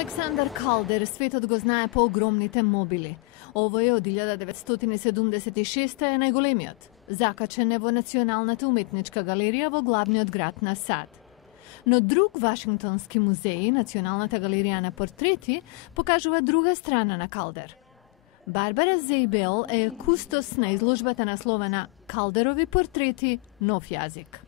Александар Калдер светот го знае по огромните мобили. Овој од 1976 е најголемиот. Закачен е во Националната уметничка галерија во главниот град на САД. Но друг Вашингтонски музеј, Националната галерија на портрети, покажува друга страна на Калдер. Барбара Зейбел е кустос на изложбата насловена Калдерови портрети – нов јазик.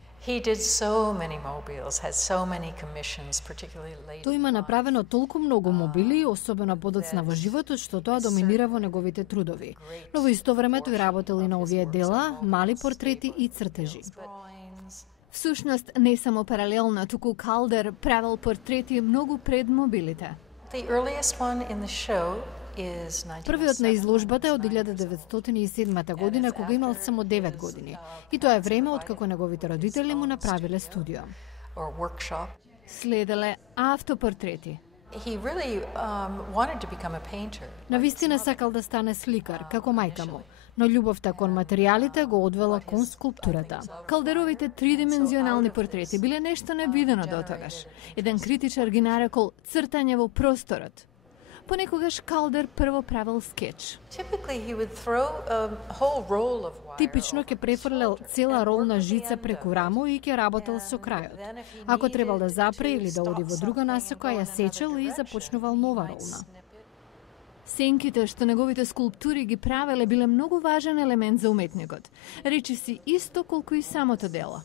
Тој има направено толку многу мобили, особено подоцна во животот, што тоа доминира во неговите трудови. Но во исто време тој работел и на овие дела, мали портрети и цртежи. Всушност, не само паралелно, туку Калдер правел портрети многу пред мобилите. Првиот на изложбата е од 1907 година, кога имал само 9 години. И тоа е време откако неговите родители му направиле студио. Следеле автопортрети. Навистина сакал да стане сликар, како мајка му, но љубовта кон материјалите го одвела кон скулптурата. Калдеровите тридимензионални портрети биле нешто невидено дотогаш. Еден критичар ги нарекол цртање во просторот. Понекогаш Калдер прво правил скеч. Типично ќе префрлел цела ролна жица преку рамо и ќе работел со крајот. Ако требал да запре или да оди во друга насока, ја сечел и започнувал нова ролна. Сенките што неговите скулптури ги правеле биле многу важен елемент за уметникот. Речи си исто колку и самото дело.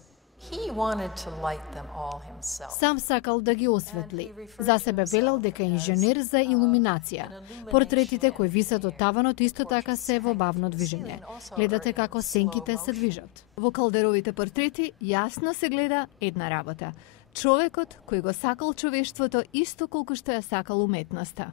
Сам сакал да ги осветли. За себе велел дека е инженер за илуминација. Портретите кои висат од таванот исто така се во бавно движење. Гледате како сенките се движат. Во Калдеровите портрети јасно се гледа една работа. Човекот кој го сакал човештвото исто колку што ја сакал уметноста.